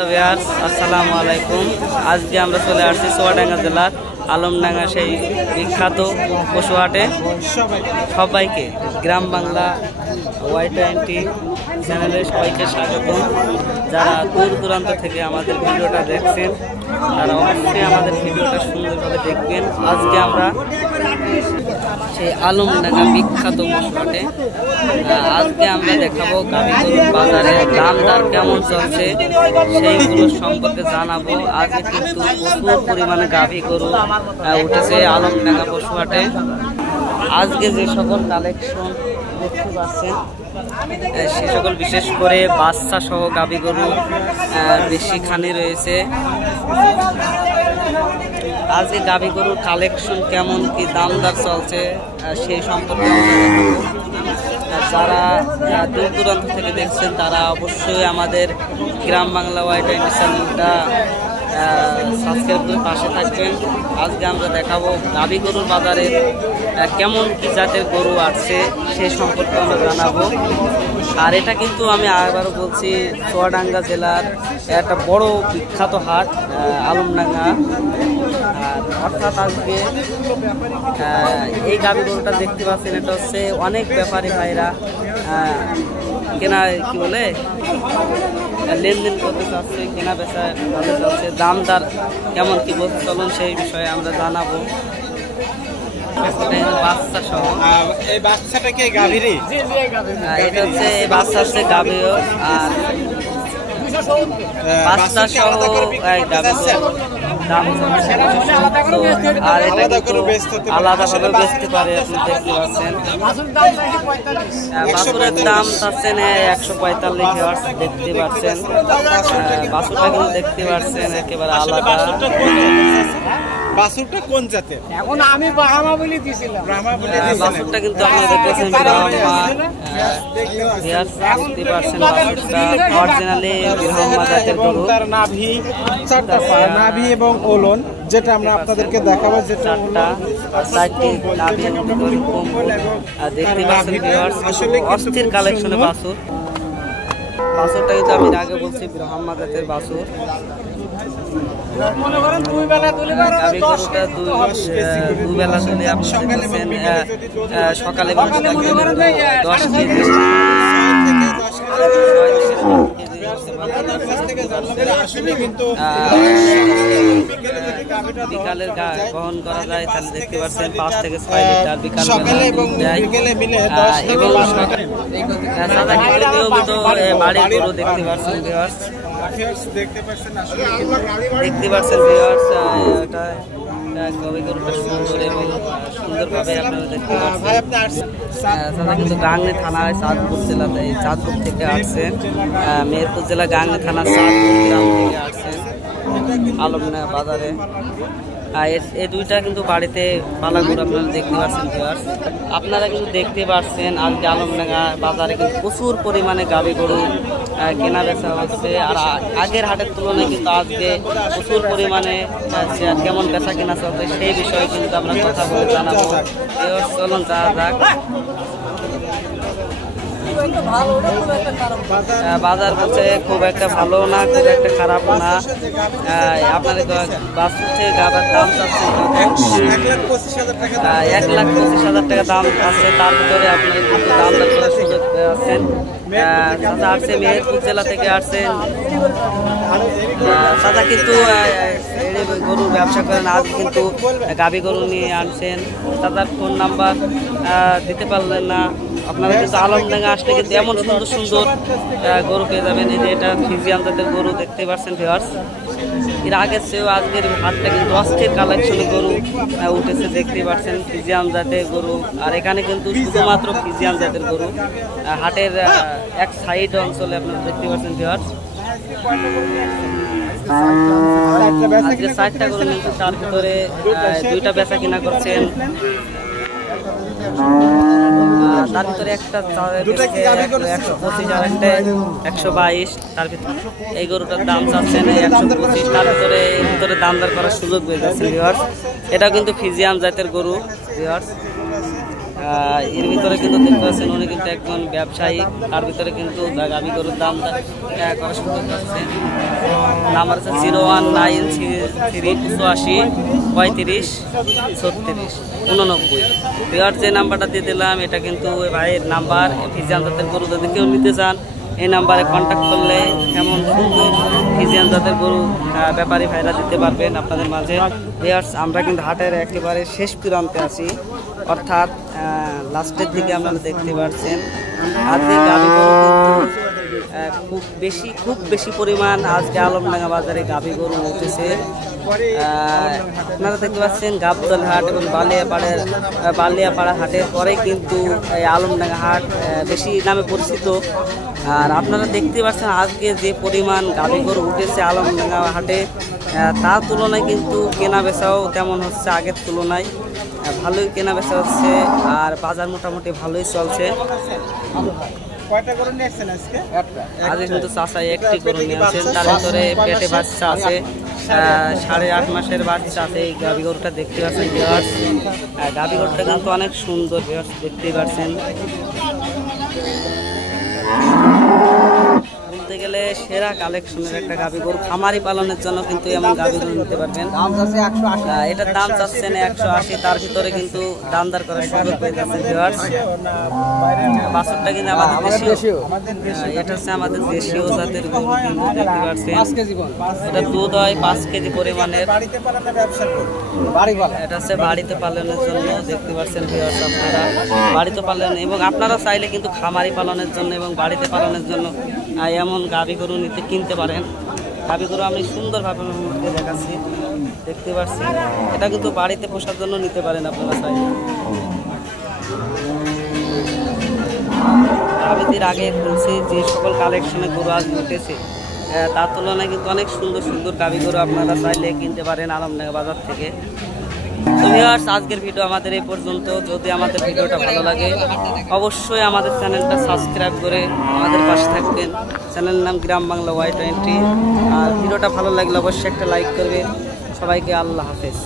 আসসালামু আলাইকুম। আজকে আমরা চলে আসছি চুয়াডাঙ্গা জেলার আলমডাঙ্গা সেই বিখ্যাত পশু হাটে। সবাইকে গ্রাম বাংলা Y20 চ্যানেলে সবাইকে স্বাগতম। যারা দূর দূরান্ত থেকে আমাদের ভিডিওটা দেখছেন তারা অবশ্যই আমাদের ভিডিওটা সুন্দরভাবে দেখবেন। আজকে আমরা সেই আলমডাঙ্গা বিখ্যাত পশু হাটে আজকে আমরা দেখাবো গাভী গরুর বাজারে দাম দর কেমন চলছে সেইগুলো সম্পর্কে জানাবো। আজকে কিন্তু প্রচুর পরিমাণে গাভী গরু উঠেছে আলমডাঙ্গা পশু হাটে। আজকে যে সকল কালেকশন দেখতে পাচ্ছেন সে সকল বিশেষ করে বাচ্চা সহ গাভী গরু বেশিখানি রয়েছে। আজকে গাভী গরুর কালেকশন কেমন কি দাম দর চলছে সেই সম্পর্কে যারা দূর দূরান্ত থেকে দেখছেন তারা অবশ্যই আমাদের গ্রাম বাংলা Y20 চ্যানেলটা সাবস্ক্রাইব করে পাশে থাকবেন। আজকে আমরা দেখাবো গাভী গরুর বাজারে কেমন কি জাতের গরু আসছে সেই সম্পর্কে আমরা জানাবো। আর এটা কিন্তু আমি আবারও বলছি চুয়াডাঙ্গা জেলার একটা বড় বিখ্যাত হাট আলমডাঙ্গা। আর অর্থাৎ আজকে এই গাভী গরুটা দেখতে পাচ্ছেন এটা হচ্ছে অনেক ব্যাপারী ভাইরা কেনা কি বলে লেনদেন করতে চাচ্ছে, কেনা বেচা করতে চাচ্ছে। দাম দর কেমন কি বলতে চলুন সেই বিষয়ে আমরা জানাবো। বাচ্চা সহ এই বাচ্চাটা কি গাভীরই? এটা হচ্ছে এই বাচ্চা হচ্ছে গাভীও আর বাচ্চা সহ আর এটা আলাদাভাবে বেচতে পারে। আপনি দেখতে পাচ্ছেন বাছুরের দাম চাচ্ছেন 145 দেখতে পাচ্ছেন। বাছুরটা কিন্তু দেখতে পাচ্ছেন একেবারে আলাদা। বাছুরটা কোন জাতের? এখন আমি ব্রাহ্মা বলি দিছিলাম। বাছুরটা কিন্তু আপনারা দেখতেছেন ব্রাহ্মা। দেখতে পাচ্ছেন বাছুরটা অরিজিনালি ব্রাহ্মা জাতের গরু। তার নাভি নাভি এবং ওলন যেটা আমরা আপনাদেরকে দেখাবো, যেটা চারটি নাভি দেখতে পাচ্ছেন অস্থির কালেকশনে বাছুর। বাছুরটা কিন্তু আমি আগে বলছি ব্রাহ্মা জাতের বাছুর। দুই বেলা তুলে আপনি সকালে 10 কেজি বিকালের গ্রহণ করা যায় তাহলে দেখতে পাচ্ছেন 5 থেকে 6 লিটার বিকালে এবং নিয়মিত বাড়ি গরু দেখতে পাচ্ছেন। দেখতে পাচ্ছেন এটা গাভী গরুটা সুন্দর এবং সুন্দরভাবে আপনারা দেখতে পাচ্ছেন। তারা কিন্তু গাংনী থানায় চাঁদপুর জেলাতে চাঁদপুর থেকে আসছেন, মেহেরপুর জেলা গাংনী থানা চাঁদপুর গ্রাম থেকে আসছেন আলমডাঙ্গা বাজারে। এই দুইটা কিন্তু বাড়িতে পালা গরু আপনারা দেখতে পাচ্ছেন। আপনারা কিন্তু দেখতে পাচ্ছেন আজকে আলমডাঙ্গা বাজারে কিন্তু প্রচুর পরিমাণে গাভী গরু কেনা বেচা হচ্ছে। আর আগের হাটের তুলনায় কিন্তু আজকে প্রচুর পরিমাণে কেমন বেচা কেনা চলছে সেই বিষয়ে কিন্তু আমরা কথা বলে জানাবো। চলুন যাওয়া যাক। বাজার হচ্ছে খুব একটা ভালো না, খুব একটা খারাপ না। আপনাদের বাছুরছে গাভার দাম চাচ্ছে 1,25,000 টাকা দাম আছে। তার ভিতরে আপনারা কিন্তু দাম দর করার সুযোগ আছেন। দাদা আসছে মেহেরপুর জেলা থেকে আসছেন। দাদা কিন্তু গরুর ব্যবসা করেন, আজ কিন্তু গাভী গরু নিয়ে আনছেন। দাদার ফোন নাম্বার দিতে পারলেন না। আপনারা কিন্তু আলমডাঙ্গা আসলে কিন্তু এমন সুন্দর সুন্দর গরু পেয়ে যাবেন। এই যে এটা ফিজিয়ান জাতের গরু দেখতে পাচ্ছেন ভিউয়ার্স। এর আগের চেয়েও আজকের হাটটা কিন্তু অস্থির কালেকশনে গরু উঠেছে দেখতে পাচ্ছেন, ফিজিয়ান জাতের গরু। আর এখানে কিন্তু শুধুমাত্র ফিজিয়ান জাতের গরু হাটের এক সাইড অঞ্চলে আপনারা দেখতে পাচ্ছেন ভিউয়ার্স। আজকে 60টা গরু নিয়েছে, তার ভিতরে 2টা বেচা কিনা করছেন। তার ভিতরে একটা 125 আর একটা 122। তার ভিতরে এই গরুটার দাম চাচ্ছেন 125। তার ভিতরে দাম দর করার সুযোগ পেয়ে যাচ্ছে ভিউয়ার্স। এটা কিন্তু ফিজিয়ান জাতের গরু ভিউয়ার্স। এর ভিতরে কিন্তু দেখতে পাচ্ছেন উনি কিন্তু একজন ব্যবসায়ী, তার ভিতরে কিন্তু গাভী গরুর দাম করা সুযোগ পাচ্ছেন। নাম্বার আছে 01933353689। বিহার যে নাম্বারটা দিয়ে দিলাম এটা কিন্তু ভাইয়ের নাম্বার। ফিজিয়ান জাতের গরু যদি কেউ নিতে চান এই নাম্বারে কন্ট্যাক্ট করলে এমন সুন্দর ফিজিয়ান জাতের গরু ব্যাপারী ভাইরা দিতে পারবেন আপনাদের মাঝে। ভিউয়ার্স আমরা কিন্তু হাটের একেবারে শেষ প্রান্তে আছি, অর্থাৎ লাস্টের দিকে আপনারা দেখতে পাচ্ছেন আজকে গাভী গরু কিন্তু খুব বেশি পরিমাণ আজকে আলমডাঙ্গা বাজারে গাভী গরু উঠেছে। আপনারা দেখতে পাচ্ছেন গাবতল হাট এবং বালিয়াপাড়া হাটের পরে কিন্তু এই আলমডাঙ্গা হাট বেশি নামে পরিচিত। আর আপনারা দেখতে পাচ্ছেন আজকে যে পরিমাণ গাভী গরু উঠেছে আলমডাঙ্গা হাটে, তার তুলনায় কিন্তু কেনা বেচাও তেমন হচ্ছে আগের তুলনায়, ভালোই কেনা বেচা হচ্ছে আর বাজার মোটামুটি ভালোই চলছে। আজকে কিন্তু চাষা একটি গরু নিয়ে আসছেন, তার ভিতরে পেটে বাচ্চা আছে, 8.5 মাসের বাচ্চা আছে। এই গাভী গরুটা দেখতে পাচ্ছেন ভিউয়ার্স, গাভী গরুটা কিন্তু অনেক সুন্দর ভিউয়ার্স দেখতেই পাচ্ছেন। বলতে গেলে সেরা কালেকশনের একটা গাভী গরু, খামারি পালনের জন্য কিন্তু এমন গাভী গরু নিতে পারবেন। এটার দাম চাচ্ছেন 180, তার ভিতরে কিন্তু দামদার করার সুযোগ পেয়ে যাচ্ছেন ভিউয়ার্স। বাছুরটা কিন্তু আমাদের দেশীয়, এটা হচ্ছে আমাদের দেশীয় জাতের গরু কিন্তু দেখতে পাচ্ছেন। এটা দুধ হয় 5 কেজি পরিমাণের। এটা হচ্ছে বাড়িতে পালনের জন্য দেখতে পাচ্ছেন ভিউয়ার্স, আপনারা বাড়িতে পালন এবং আপনারা চাইলে কিন্তু খামারি পালনের জন্য এবং বাড়িতে পালনের জন্য এমন গাভী গরু কিনতে পারেন। গাভী গরু আমি সুন্দরভাবে দেখাচ্ছি, দেখতে পাচ্ছি। এটা কিন্তু বাড়িতে পোষার জন্য নিতে পারেন আপনারা চাইলে। গাভীদের আগে বলছি যে সকল কালেকশনে গরু আজ উঠেছে তার তুলনায় কিন্তু অনেক সুন্দর সুন্দর গাভী গরু আপনারা চাইলে কিনতে পারেন আলমডাঙ্গা বাজার থেকে। তো ভিউয়ার্স আজকের ভিডিও আমাদের এই পর্যন্ত। যদি আমাদের ভিডিওটা ভালো লাগে অবশ্যই আমাদের চ্যানেলটা সাবস্ক্রাইব করে আমাদের পাশে থাকবেন। চ্যানেলের নাম গ্রাম বাংলা Y20। আর ভিডিওটা ভালো লাগলে অবশ্যই একটা লাইক করবে। সবাইকে আল্লাহ হাফেজ।